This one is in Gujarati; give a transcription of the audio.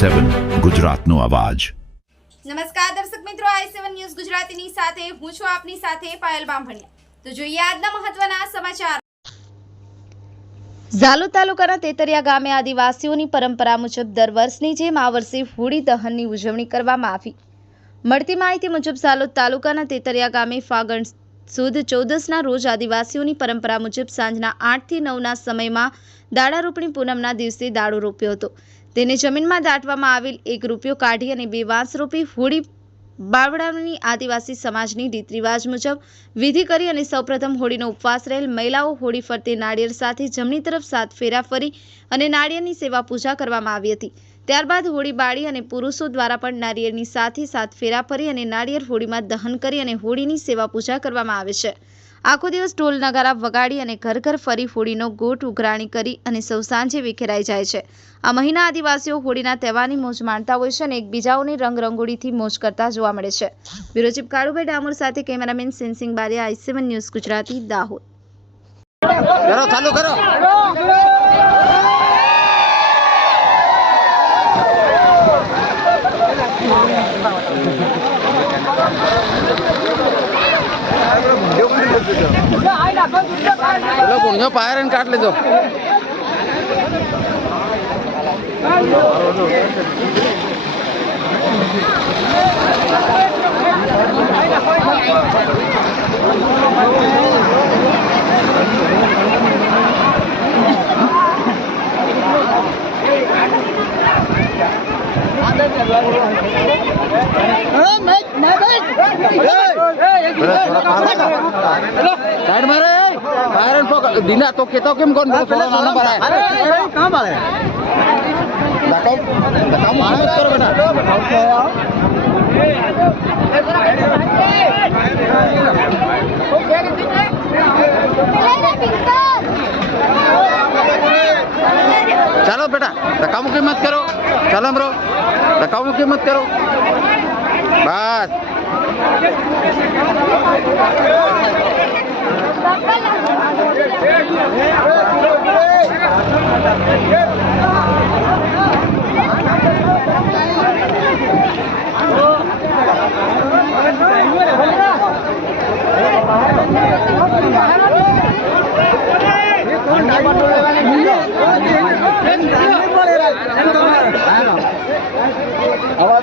સેવન ગુજરાતનો અવાજ. નમસ્કાર દર્શક મિત્રો આઈ સેવન ન્યૂઝ ગુજરાતીની સાથે હું છું આપની સાથે પાયલ બામભણિયા. તો જોઈએ આજના મહત્વના સમાચાર. ઝાલોદ તાલુકાના તેતરિયા ગામે આદિવાસીઓની પરંપરા મુજબ દર વર્ષની જેમ આ વર્ષે હોળી દહનની ઉજવણી કરવામાં આવી. મળતી માહિતી મુજબ ઝાલોદ તાલુકાના તેતરિયા ગામે ફાગણ સુદ ચૌદસના રોજ આદિવાસીઓની પરંપરા મુજબ સાંજના આઠથી નવના સમયમાં દાડા રોપણી પૂનમના દિવસે દાડો રોપ્યો હતો. તેને જમીનમાં દાટવામાં આવેલ એક રૂપિયો કાઢી અને બે વાંસ હોળી બાવડાની આદિવાસી સમાજની રીત રિવાજ મુજબ વિધિ કરી અને સૌપ્રથમ હોળીનો ઉપવાસ રહેલ મહિલાઓ હોળી ફરતે નાળિયેર સાથે જમણી તરફ સાત ફેરા ફરી અને નાળિયેરની સેવા પૂજા કરવામાં આવી હતી. ત્યારબાદ હોળી બાળી અને પુરુષો દ્વારા પણ નાળિયેરની સાથે સાત ફેરા ફરી અને નાળિયેર હોળીમાં દહન કરી અને હોળીની સેવા પૂજા કરવામાં આવે છે. આખો દિવસ ઢોલ નગારા વગાડી અને ઘર ઘર ફરી હોળીનો ગોટ ઉઘરાણી કરી અને સૌ સાંજે વિખેરાઈ જાય છે. આ મહિના આદિવાસીઓ હોળીના તહેવારની મોજ માણતા હોય છે અને એકબીજાઓની રંગ રંગોળીથી મોજ કરતા જોવા મળે છે. બ્યુરો ચીફ કાળુભાઈ ડામોર સાથે cameraman Sensing Baria, I news Gujarati, Dahod. કરો, ચાલુ કરો. પેલો ગુણ્યો પાયર ને કાઢ લીધો સાઈડ મારે બાયરન પકડ દીના તો કેતો કેમ કોણ બોલો? થોડા નાના બાળા અરે કાં બાળે ડકાઉ ચાલો બેટા ડકાઉ મૂકી કરો. ચાલો બ્રો. ડકાઉ મૂકી કરો. બસ. আবার